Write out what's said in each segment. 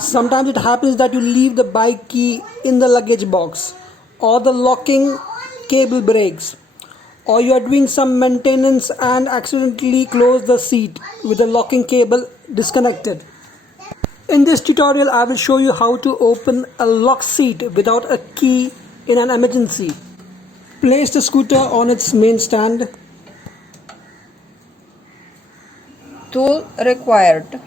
Sometimes it happens that you leave the bike key in the luggage box, or the locking cable breaks, or you are doing some maintenance and accidentally close the seat with the locking cable disconnected. In this tutorial, I will show you how to open a locked seat without a key in an emergency. Place the scooter on its main stand. Tool required: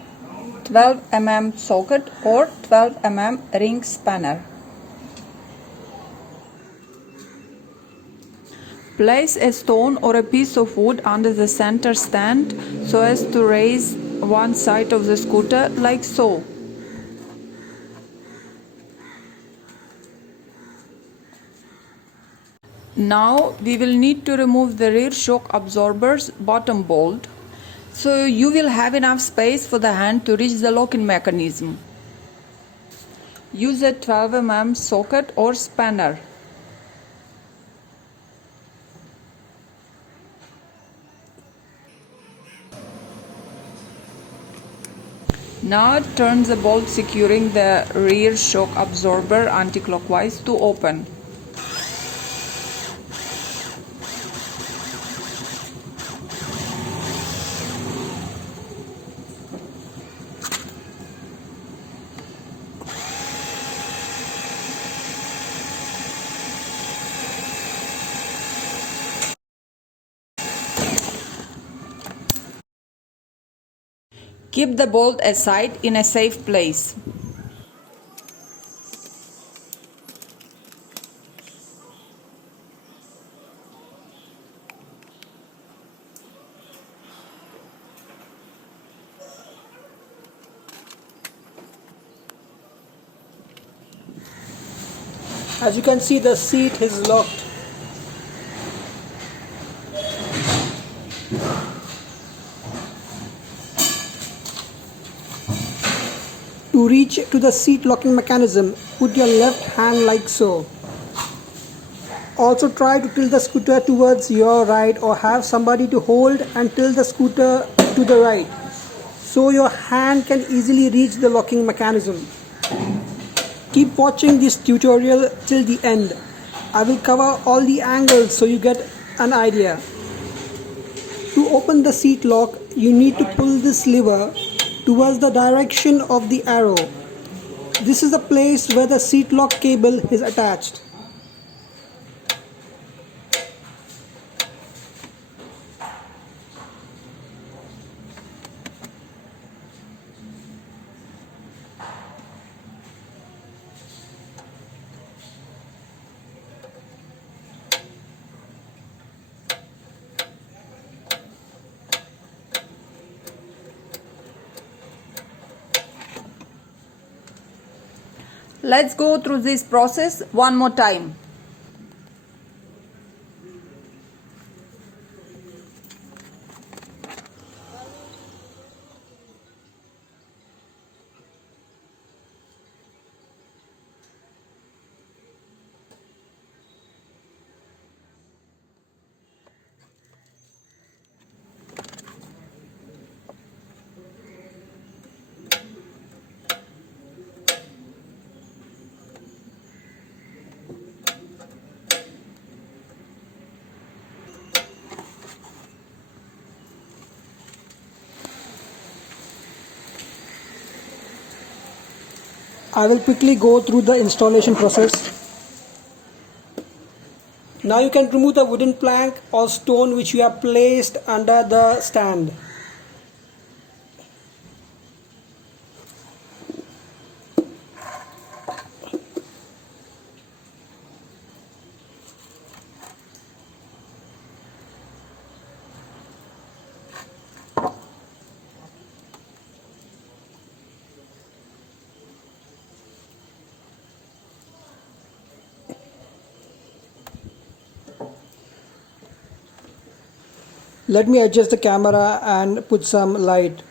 12 mm socket or 12 mm ring spanner. Place a stone or a piece of wood under the center stand so as to raise one side of the scooter like so. Now we will need to remove the rear shock absorber's bottom bolt, so you will have enough space for the hand to reach the locking mechanism. Use a 12 mm socket or spanner. Now turn the bolt securing the rear shock absorber anti-clockwise to open. Keep the bolt aside in a safe place. As you can see, the seat is locked. To reach to the seat locking mechanism, put your left hand like so. Also try to tilt the scooter towards your right, or have somebody to hold and tilt the scooter to the right, so your hand can easily reach the locking mechanism. Keep watching this tutorial till the end. I will cover all the angles so you get an idea. To open the seat lock, you need to pull this lever towards the direction of the arrow. This is the place where the seat lock cable is attached. Let's go through this process one more time. I will quickly go through the installation process. Now you can remove the wooden plank or stone which you have placed under the stand. Let me adjust the camera and put some light.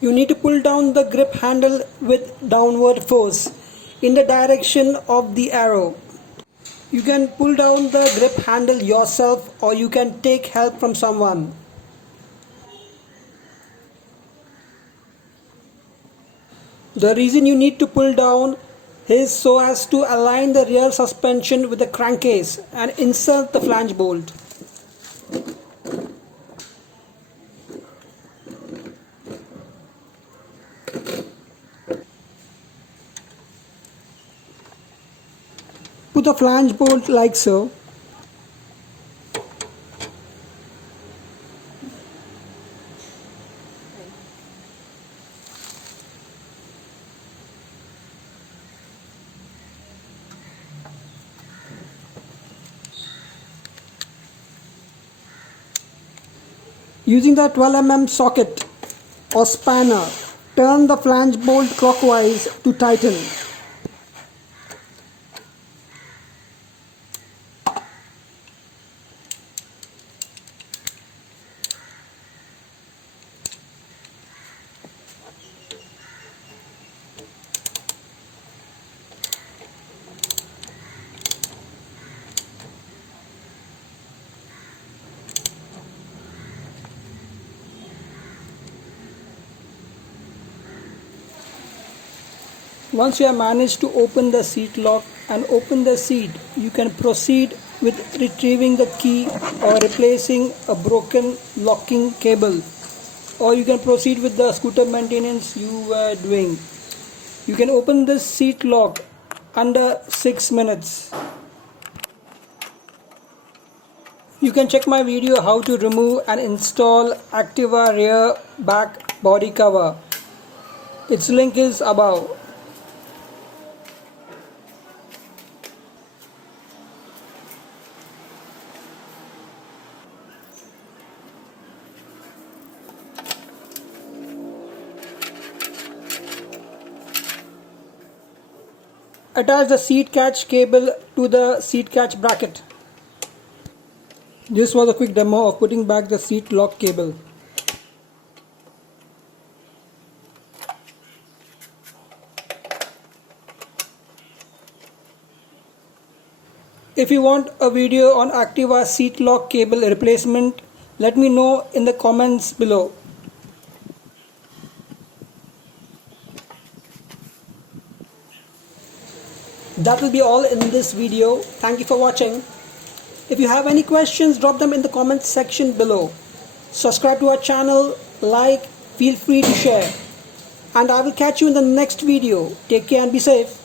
You need to pull down the grip handle with downward force. in the direction of the arrow. You can pull down the grip handle yourself or you can take help from someone. The reason you need to pull down is so as to align the rear suspension with the crankcase and insert the flange bolt. Put the flange bolt like so. Using the 12 mm socket or spanner, turn the flange bolt clockwise to tighten. Once you have managed to open the seat lock and open the seat, you can proceed with retrieving the key or replacing a broken locking cable, or you can proceed with the scooter maintenance you were doing. You can open this seat lock under 6 minutes. You can check my video how to remove and install Activa rear back body cover. Its link is above. Attach the seat catch cable to the seat catch bracket. This was a quick demo of putting back the seat lock cable. If you want a video on Activa seat lock cable replacement, let me know in the comments below. That will be all in this video. Thank you for watching. If you have any questions, drop them in the comments section below. Subscribe to our channel, like, feel free to share. And I will catch you in the next video. Take care and be safe.